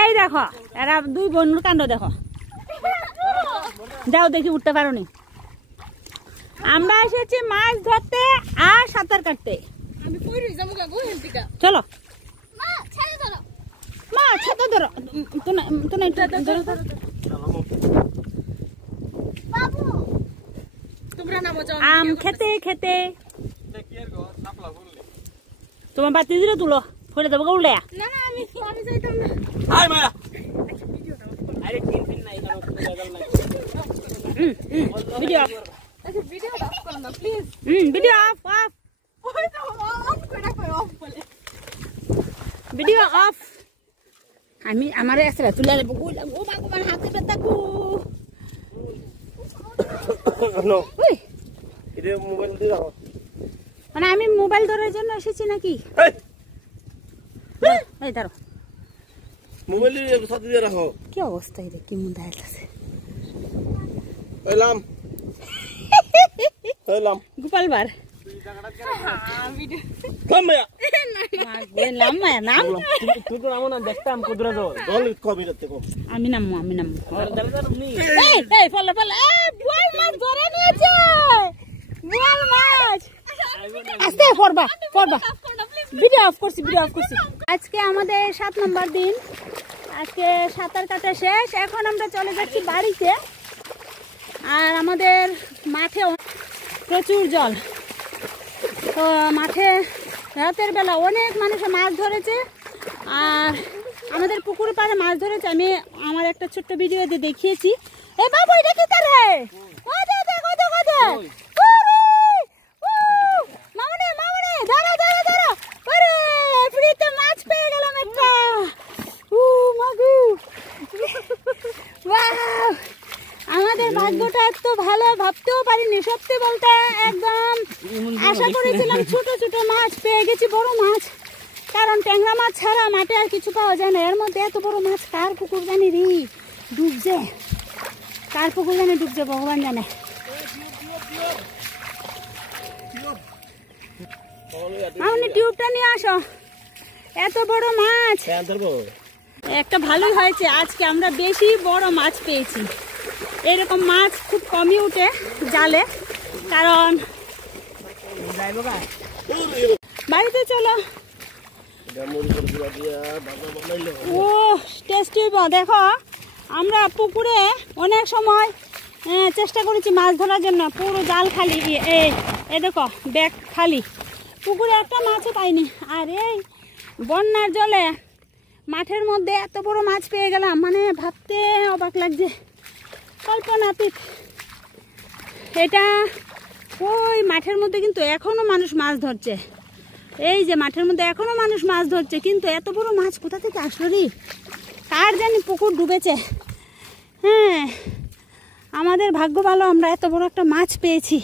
এই দেখো এরা দুই বোনের কাণ্ড দেখো। যাও দেখি উঠতে পারো নি। আমরা এসেছি মাছ ধরতে আর সাঁতার কাটতে। চলো মা ছাতা ধরো। আম খেতে খেতে তোমার বাতি দিলে তুলো ফেলে দেবো উল্লে। Video off video off off video off. আমি আমার এসরা তুলে দেবো। হাতে ব্যথা মানে আমি মোবাইল ধরার জন্য এসেছি নাকি? এই ধরো মোবাইল সাথে দিয়ে রাখো। কি অবস্থা এটা কি মন দেখাইতেছে। এলাম এলাম গোপাল বার কাম মায়া নাম মায়া নাম তুই তো নামো না দেখতাম কুদরা দাও দল কবি রাতে কো আমি নামু এই এই ফলে ফলে এই বোয়াল মাছ ধরে নিয়েছে। বোয়াল মাছ আস্তে পড়বা পড়বা। ভিডিও অফ করছি ভিডিও অফ করছি। আজকে আমাদের 7 নম্বর দিন। আজকে সাঁতার কাটা শেষ। এখন আমরা চলে যাচ্ছি বাড়িতে। আর আমাদের মাঠে প্রচুর জল। তো মাঠে রাতের বেলা অনেক মানুষে মাছ ধরেছে আর আমাদের পুকুর পাড়ে মাছ ধরেছে। আমি আমার একটা ছোট্ট ভিডিওতে দেখিয়েছি। এ বাবু এটা কি করে মামনে মামনে ধরো ধরো ধরো। আরে ফ্রিতে মাছ পেয়ে গেলাম একটা। মাগু ওয়াও আমাদের ভাগ্যটা এত ভালো ভাবতেও পারিনি। সত্যি বলতে একদম আশা করেছিলাম ছোট ছোট মাছ পেয়ে গেছি বড় মাছ। কারণ ট্যাংরা মাছ ছাড়া মাঠে আর কিছু পাওয়া যায় না। এর মধ্যে এত বড় মাছ কার পুকুর জানি রে ডুবছে। কার পুকুর জানি ডুবছে ভগবান জানে। মামনি টিউবটা নিয়ে আসো। এত বড় মাছ একটা ভালোই হয়েছে। আজকে আমরা বেশি বড় মাছ পেয়েছি। এরকম মাছ খুব কমই উঠে জালে। কারণ বাড়িতে চলো। ও টেস্টি দেখো আমরা পুকুরে অনেক সময় চেষ্টা করেছি মাছ ধরার জন্য। পুরো জাল খালি এই দেখো ব্যাগ খালি। পুকুরে একটা মাছও পাইনি। আর এই বন্যার জলে মাঠের মধ্যে এত বড় মাছ পেয়ে গেলাম মানে ভাবতে অবাক লাগছে। কল্পনাতীত। এটা ওই মাঠের মধ্যে কিন্তু এখনো মানুষ মাছ ধরছে। এই যে মাঠের মধ্যে এখনো মানুষ মাছ ধরছে। কিন্তু এত বড় মাছ কোথা থেকে আসলো রে? কার জানি পুকুর ডুবেছে। হ্যাঁ আমাদের ভাগ্য ভালো আমরা এত বড় একটা মাছ পেয়েছি।